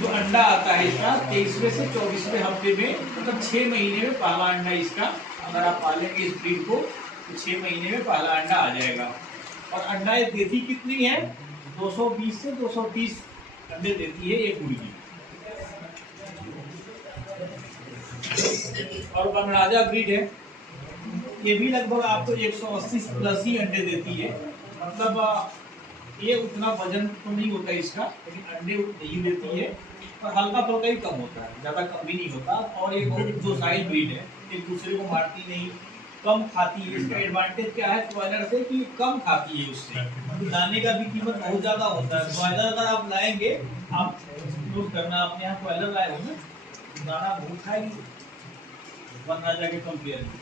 जो अंडा आता है इसका 23वें से 24वें हफ्ते में, मतलब 6 महीने में पहला अंडा इसका, अगर आप पालेंगे इस ब्रीड को तो 6 महीने में पहला अंडा आ जाएगा। और अंडा ये देती कितनी है, 220 से 230 अंडे देती है एक मुर्गी। और वनराजा ब्रीड है, ये भी लगभग आपको 180 प्लस ही अंडे देती है। मतलब ये उतना वजन तो नहीं होता इसका, लेकिन अंडे नहीं देती है और हल्का फुल्का ही कम होता है, ज़्यादा कम भी नहीं होता। और ये बहुत डोसाइल ब्रीड है, एक दूसरे को मारती नहीं, कम खाती है। इसका एडवांटेज क्या है ब्रॉयलर से कि कम खाती है उससे, दाने का भी कीमत बहुत ज़्यादा होता है। ब्रॉयलर अगर आप लाएंगे, आप नोट करना, अपने यहाँ ब्रॉयलर लाए हो ना, दाना बहुत खाएगी वनराजा के कंपेयर में।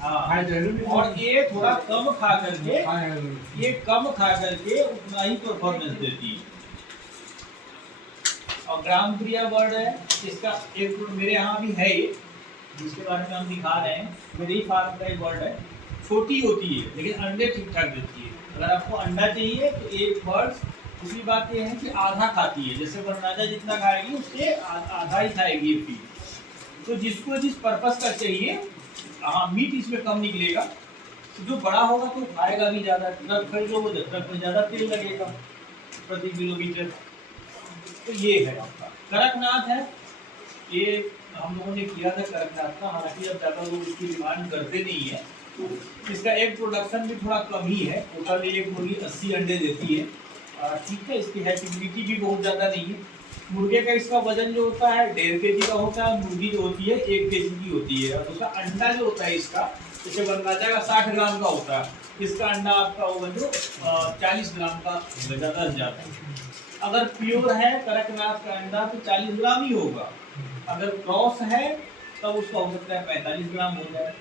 हाँ, और ये थोड़ा कम खा करके, ये कम खा करके उतना ही परफॉर्मेंस देती है। और ग्राम प्रिया बर्ड है, इसका एक मेरे यहाँ भी है ये, जिसके बारे में हम दिखा रहे हैं, मेरे ही फार्म का एक बर्ड है। छोटी होती है लेकिन अंडे ठीक ठाक देती है। अगर आपको अंडा चाहिए तो एक बर्ड, दूसरी बात ये है कि आधा खाती है, जैसे वनराजा जितना खाएगी उससे आधा ही खाएगी ये फीड। तो जिसको जिस पर्पस का चाहिए, हाँ मीट इसमें कम निकलेगा, जो बड़ा होगा तो खाएगा भी ज़्यादा। ट्रक खरीदोगे तो ट्रक में ज़्यादा तेल लगेगा प्रति किलोमीटर। तो ये है आपका कड़कनाथ है, ये हम लोगों ने किया था कड़कनाथ का, हालांकि अब ज़्यादा लोग इसकी डिमांड करते नहीं है। तो इसका एक प्रोडक्शन भी थोड़ा कम ही है, टोटल एक मुर्गी 80 अंडे देती है। ठीक है, इसकी हैचिबिलिटी भी बहुत ज़्यादा नहीं है। मुर्गे का इसका वजन जो होता है 1.5 kg का होता है, मुर्गी जो होती है 1 kg की होती है। और उसका अंडा जो होता है इसका, जैसे वनराजा का 60 ग्राम का होता है, इसका अंडा आपका होगा जो 40 ग्राम का, ज़्यादा से ज़्यादा। अगर प्योर है कड़कनाथ का अंडा तो 40 ग्राम ही होगा। अगर क्रॉस है तब उसका हो सकता है 45 ग्राम हो जाए,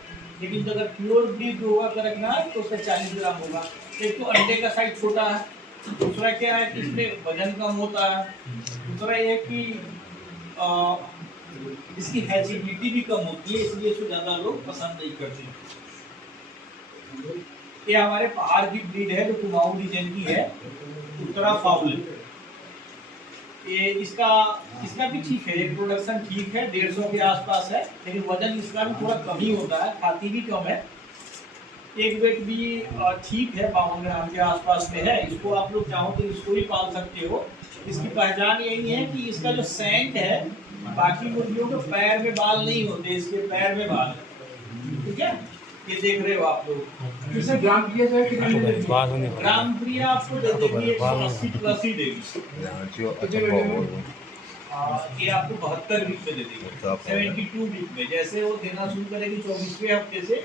लेकिन अगर प्योर ब्रीड होगा कड़कनाथ तो उसका 40 ग्राम होगा। एक तो अंडे का साइज छोटा है, दूसरा क्या है कि इसमें वजन कम होता है, दूसरा ये कि इसकी हैचिबिलिटी भी कम होती है, इसलिए इसको ज़्यादा लोग पसंद नहीं करते। ये हमारे पहाड़ की ब्रीड है जो कुमाऊं रीजन की है, उत्तरा फाउल। ये इसका भी ठीक है, एक प्रोडक्शन ठीक है, 150 के आसपास है, लेकिन वजन इसका भी थोड़ा कम ही होता है, खाती भी कम है। एक वेट भी ठीक है, 52 ग्राम के आसपास में है। इसको आप लोग चाहो तो इसको भी पाल सकते हो। इसकी पहचान यही है कि इसका जो सैंड है, बाकी मुर्गियों के पैर में बाल नहीं होते, इसके पैर में बाल है। ठीक है, ये देख रहे हो आप लोग। इसे ग्राम प्रिया जो है, ग्राम प्रिया आपको दे देगी 180 प्लस ही देगी। ये आपको 72 वीक में दे देगी, 72 वीक में। जैसे वो देना शुरू करेगी 24वें हफ्ते से,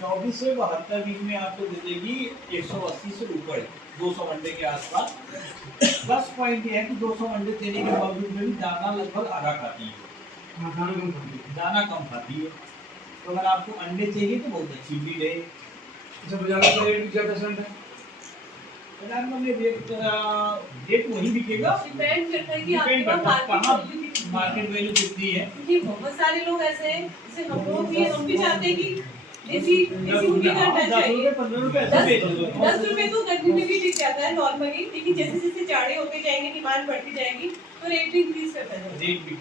24 से 72 वीक में आपको दे देगी 180 से ऊपर 200 अंडे के आसपास। प्लस पॉइंट ये है कि 200 अंडे देने के बावजूद में भी दाना लगभग आधा खाती है, दाना कम खाती है। तो अगर आपको अंडे चाहिए तो बहुत अच्छी ब्रीड है। बाजार में रेट वही बिकेगा, डिपेंड करता है कि डिपेंड आपके करता है कहाँ पास मार्केट वैल्यू कितनी है। क्योंकि बहुत सारे लोग ऐसे हैं, जैसे हम लोग भी, हम भी चाहते हैं कि देसी मुर्गी का अंडा चाहिए। 15 रुपए ऐसे बेच दो। 10 रुपए तो गर्मी में भी बिक जाता है नॉर्मली, लेकिन जैसे जैसे जाड़े होते जाएंगे, डिमांड बढ़ती जाएगी, तो रेट भी इंक्रीज करता जाएगा। रेट भी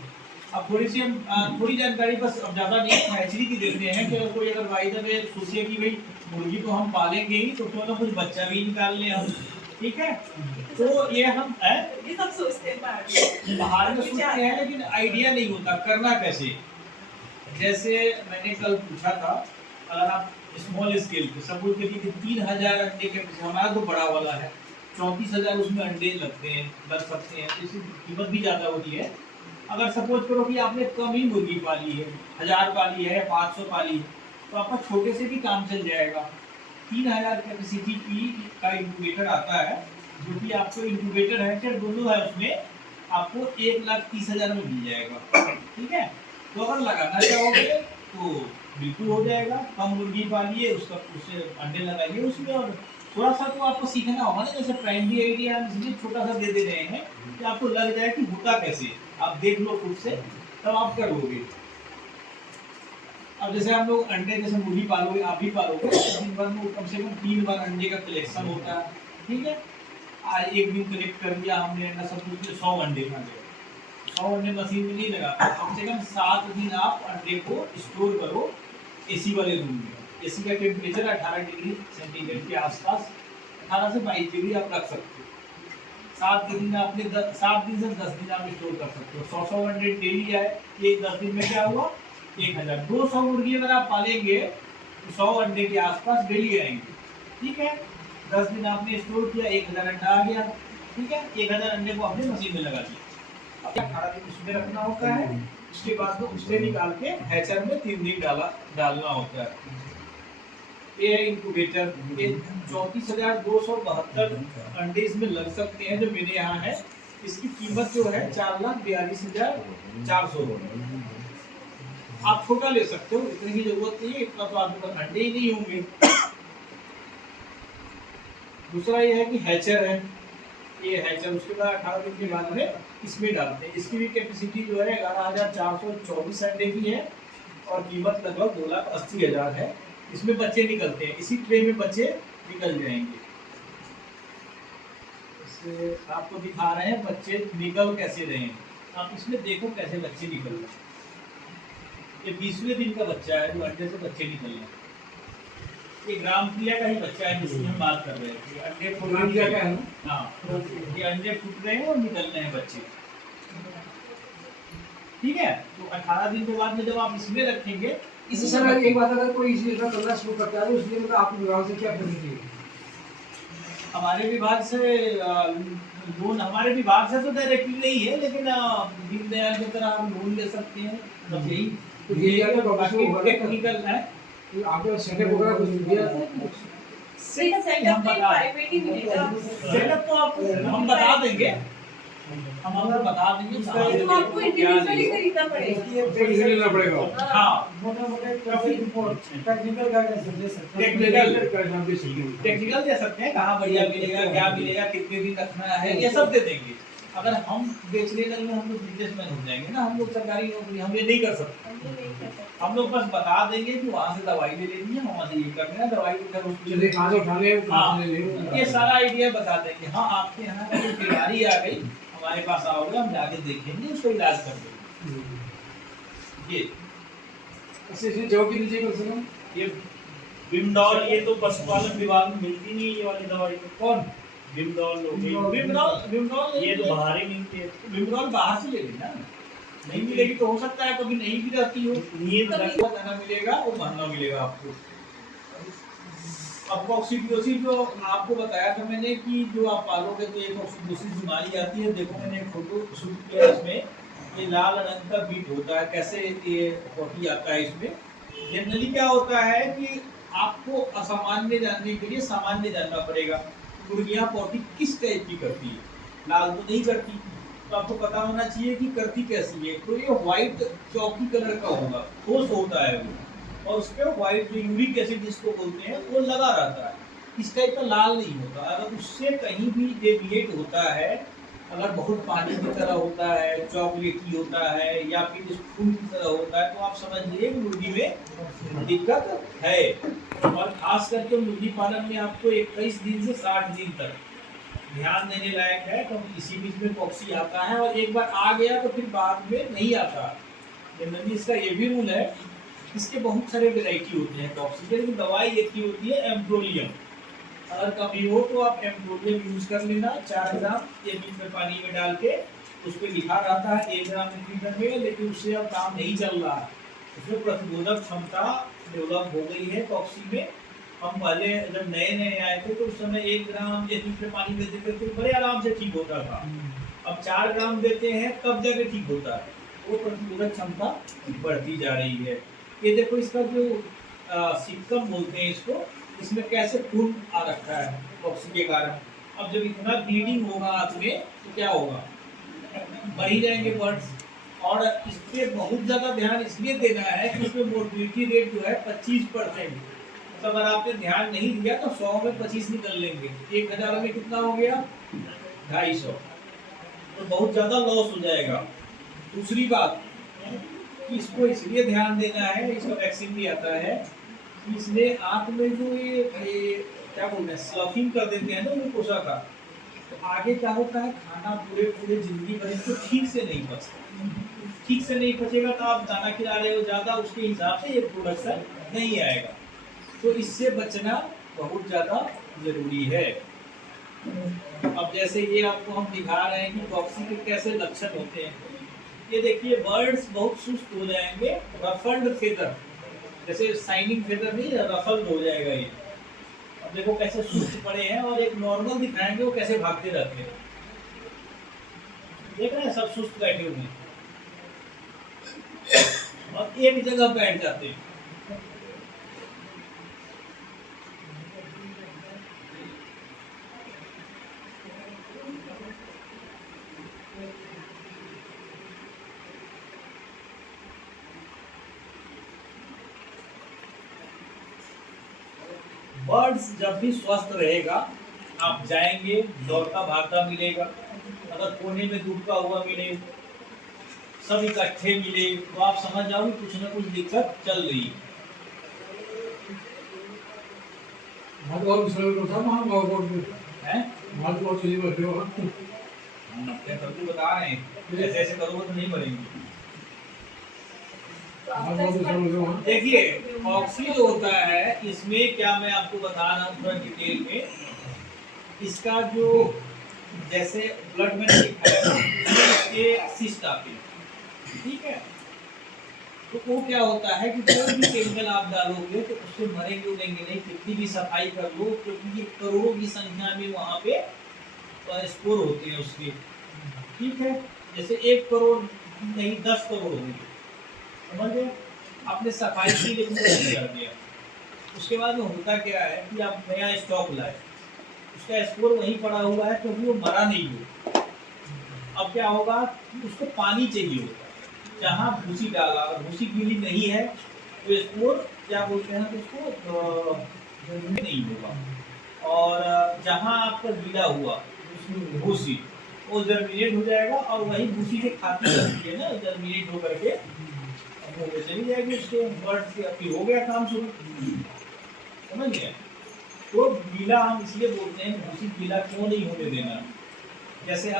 अब थोड़ी सी हम थोड़ी जानकारी बस, अब ज़्यादा नहीं हैचरी की देते हैं कि कोई अगर बाई द वे सोचिए कि भाई मुर्गी तो हम पालेंगे ही, तो क्यों ना कुछ बच्चा भी निकाल लें हम। ठीक है, तो ये हम ये सब सोचते हैं बाहर में सोचते हैं, लेकिन आइडिया नहीं होता करना कैसे। जैसे मैंने कल पूछा था, अगर आप स्मॉल स्केल पे सपोज करिए 3000 अंडे के, हमारा तो बड़ा वाला है 34,000 उसमें अंडे लगते हैं, लग सकते हैं, तो इसकी कीमत भी ज़्यादा होती है। अगर सपोज करो कि आपने कम ही मुर्गी पाली है, 1000 पाली है, 500 पाली है, तो आपका छोटे से भी काम चल जाएगा। 3000 कैपेसिटी की का इंक्यूबेटर आता है, जो कि आपको इंक्यूबेटर है क्या दोनों है, उसमें आपको 1,30,000 में मिल जाएगा। ठीक है, तो अगर लगाना चाहोगे तो बिल्कुल हो जाएगा। कम मुर्गी पालिए, उससे अंडे लगाइए उसमें, और थोड़ा सा तो आपको सीखना होगा ना, जैसे प्राइमरी आइडिया हम इसलिए छोटा सा दे रहे हैं कि आपको लग जाए कि होता कैसे, आप देख लो खुद से, तब आप कर लोगे। अब जैसे हम लोग अंडे, जैसे मुर्गी पालोगे, आप भी पालोगे, दिन भर में कम से कम 3 बार अंडे का कलेक्शन होता है। ठीक है, आज एक दिन कलेक्ट कर दिया हमने अंडा, सब कुछ 100 अंडे खा गए। 100 अंडे मशीन में नहीं लगा, कम से कम 7 दिन आप अंडे को स्टोर करो एसी वाले रूम में। एसी का टेम्परेचर 18 डिग्री सेंटीग्रेड के आसपास, 18 से 22 डिग्री आप रख सकते हो। 7 दिन में आपने 7 दिन से 10 दिन आप स्टोर कर सकते हो। 100 अंडे डेली आए, ये 10 दिन में क्या हुआ 1000। 200 मुर्गी अगर आप पालेंगे तो 100 अंडे के आसपास डेली आएंगे, ठीक है। 10 दिन आपने स्टोर किया, 1000 अंडा आ गया, ठीक है। 1000 अंडे को आपने मशीन में लगा दिया। अब 18 दिन उसमें रखना होता है, उसके बाद तो उससे निकाल के हैचर में 3 दिन डालना होता है। ये है इंक्यूबेटर। ये 34,272 अंडे इसमें लग सकते हैं जो मेरे यहाँ है। इसकी कीमत जो है 4,42,400 रुपये। आप छोटा ले सकते हो, इतने की जरूरत नहीं है, इतना तो आपके पास अंडे ही नहीं होंगे। दूसरा ये है कि हैचर है, ये हैचर उसके बाद 18 दिन के बाद में इसमें डालते हैं। इसकी भी कैपेसिटी जो है 11,424 अंडे की है और कीमत लगभग 2,80,000 है। इसमें बच्चे निकलते हैं, इसी ट्रे में बच्चे निकल जाएंगे। इससे आपको दिखा रहे हैं बच्चे निकल कैसे रहे हैं। आप इसमें देखो कैसे बच्चे निकल रहे हैं। ये 20वें दिन का बच्चा है जो अंडे से बच्चे निकल रहे हैं। ये ग्रामप्रिया का ही बच्चा है जिसकी हम बात कर रहे हैं। अंडे फूट रहे हैं, हाँ, ये अंडे फूट रहे हैं और निकल रहे हैं बच्चे, ठीक है। तो 18 दिन के बाद में जब आप इसमें रखेंगे। इसी समय एक बात, अगर कोई इसी तरह करना शुरू करता है तो उसके लिए आपके विभाग से क्या करनी चाहिए? हमारे विभाग से लोन, हमारे विभाग से तो डायरेक्टली नहीं है, लेकिन दीनदयाल की तरह हम लोन ले सकते हैं। बस यही तो ये टेक्निकल है। आपके सेटअप वगैरह कुछ दिया है? सेटअप में प्राइवेट ही मिलेगा। सेटअप तो आपको हम बता देंगे, हम आपको बता देंगे तो आपको इंडिविजुअली खरीदना पड़ेगा। पैसे लेना पड़ेगा। हाँ, टेक्निकल गाइडेंस दे सकते हैं। टेक्निकल दे सकते हैं, कहाँ बढ़िया मिलेगा, क्या मिलेगा, कितने दिन रखना है, ये सब दे देंगे। अगर हम बेचने लगे हम लोग बिजनेसमैन हो जाएंगे ना, हम लोग सरकारी नौकरी हम ये नहीं कर सकते। हम लोग बस बता देंगे कि वहाँ से दवाई ले लेनी है, वहाँ से ये करना है, दवाई चलिए कहाँ से उठाने हैं, कहाँ से ले हाँ, ये सारा आइडिया बता देंगे। हाँ, आपके यहाँ का जो बीमारी आ गई हमारे पास आओगे, हम जाके देखेंगे, उसका इलाज कर देंगे। ये इससे जो कि नीचे कर सकूं ये विमडॉल, ये तो पशुपालन विभाग में मिलती नहीं ये वाली दवाई। तो कौन विमडॉल? विमडॉल ये तो बाहर ही मिलती है। विमडॉल बाहर से ले लेना, नहीं मिलेगी तो हो सकता है कभी नहीं भी रहती हो। ये तो महंगा मिलेगा, वो महंगा मिलेगा आपको। अब कॉक्सीडियोसिस जो आपको बताया था मैंने कि जो आप पालोगे तो एक कॉक्सीडियोसिस बीमारी आती है। देखो मैंने एक फोटो शूट किया इसमें, ये लाल रंग का बीट होता है, कैसे ये पॉटी आता है इसमें। जनरली क्या होता है कि आपको असामान्य जानने के लिए सामान्य जानना पड़ेगा। मुर्गियाँ पॉटी किस टाइप की करती है, लाल तो नहीं करती, तो आपको पता होना चाहिए कि करती कैसी है। तो ये व्हाइट चौकी कलर का होगा, ठोस होता है वो, और उस पर व्हाइट जो यूरिक एसिड जिसको बोलते हैं वो लगा रहता है। इस टाइप का लाल नहीं होता। अगर उससे कहीं भी डेविएट होता है, अगर बहुत पानी की तरह होता है, चॉकलेटी होता है, या फिर फूल की तरह होता है, तो आप समझ लीजिए मुर्गी में दिक्कत है। और खास करके मुर्गी पालन में आपको 21 दिन से 60 दिन तक ध्यान देने लायक है, क्योंकि इसी बीच में कॉक्सी आता है और एक बार आ गया तो फिर बाद में नहीं आता। जनरली इसका ये भी रूल है, इसके बहुत सारे वेराइटी होते हैं कॉक्सी के, लेकिन दवाई एक ही होती है एम्प्रोलियम। अगर कभी हो तो आप एम्प्रोलियम यूज कर लेना। 4 ग्राम 1 लीटर पानी में डाल के, उस पर लिखा रहता है 1 ग्राम 1 लीटर में, लेकिन उससे अब काम नहीं चल रहा है। उसमें प्रतिरोधक क्षमता डेवलप हो गई है कॉक्सी में। हम पहले जब नए नए आए थे तो उस समय 1 ग्राम 1 लीटर पानी में देते थे, बड़े आराम से ठीक होता था। अब 4 ग्राम देते हैं तब जाके ठीक होता है, वो प्रतिरोधक क्षमता बढ़ती जा रही है। ये देखो इसका जो सिक्कम बोलते हैं इसको, इसमें कैसे खून आ रखा है कॉक्सी के कारण। अब जब इतना ब्लीडिंग होगा हाथ में तो क्या होगा, मर ही जाएंगे बर्ड्स। और इस पर बहुत ज़्यादा ध्यान इसलिए देना है कि इसमें मोर्टिलिटी रेट जो है 25%। तो अगर आपने ध्यान नहीं दिया तो 100 में 25 निकल लेंगे, 1000 में कितना हो गया 250, तो बहुत ज़्यादा लॉस हो जाएगा। दूसरी बात कि इसको इसलिए ध्यान देना है, इसका वैक्सीन भी आता है, इसलिए आँख में जो ये क्या बोलते हैं स्लफिंग कर देते हैं ना ग्लूकोसा का, तो आगे क्या होता है, खाना पूरे पूरे जिंदगी भर इनको ठीक से नहीं पचता। ठीक से नहीं पचेगा तो आप दाना खिला रहे हो ज़्यादा, उसके हिसाब से ये प्रोडक्शन नहीं आएगा। तो इससे बचना बहुत ज़्यादा ज़रूरी है। अब जैसे ये आपको हम दिखा रहे हैं कि कॉक्सी के कैसे लक्षण होते हैं। ये देखिए बर्ड्स बहुत सुस्त हो जाएंगे, रफल्ड फेदर, जैसे शाइनिंग फेदर नहीं, रफल्ड हो जाएगा ये। अब देखो कैसे सुस्त पड़े हैं, और एक नॉर्मल दिखाएंगे वो कैसे भागते रहते हैं। देख रहे हैं सब सुस्त बैठे हुए हैं और एक जगह बैठ जाते हैं। बर्ड्स जब भी स्वस्थ रहेगा, आप जाएंगे दौड़ता भागता मिलेगा, अगर कोने में डूबता हुआ मिले, सब इकट्ठे मिले, तो आप समझ जाओगे कुछ ना कुछ दिक्कत चल रही है। और दूसरा को था वहाँ बहुत हैं? बहुत बहुत चीजें बैठे हो हम अपने करके बता रहे हैं, ऐसे ऐसे करोगे तो नहीं मरेंगे। बहुत दूसरा लोग वहाँ देखिए ऑक्सी जो होता है, इसमें क्या मैं आपको बता रहा हूँ थोड़ा डिटेल में। इसका जो जैसे ब्लड में दिखाया इसके सिस्ट आते हैं, ठीक है। तो वो क्या होता है कि कोई भी केमिकल आप डालोगे तो उससे मरेंगे उड़ेंगे नहीं, कितनी भी सफाई कर लो, क्योंकि ये करोड़ों की संख्या में वहाँ पे स्पोर होते हैं उसके, ठीक है। जैसे 1 करोड़ नहीं 10 करोड़ होंगे, समझ गए। आपने सफाई की लेकिन कर दिया, उसके बाद में होता क्या है कि आप नया स्टॉक लाए, उसका स्कोर वहीं पड़ा हुआ है क्योंकि वो मरा नहीं हो। अब क्या होगा, उसको पानी चाहिए होता है, जहाँ भूसी डाला, भूसी गीली नहीं है तो स्कोर क्या बोलते हैं उसको नहीं होगा। और जहाँ आपका गीला हुआ भूसी, वो जर्मिनेट हो जाएगा, और वही भूसी से खाती रहती है ना, जर्मिनेट होकर के चली जाएगी उसके बर्ड से, फिर हो गया काम शुरू, समझ गए। तो गीला हम इसलिए बोलते हैं, भूसी गीला क्यों नहीं होने देना। जैसे आप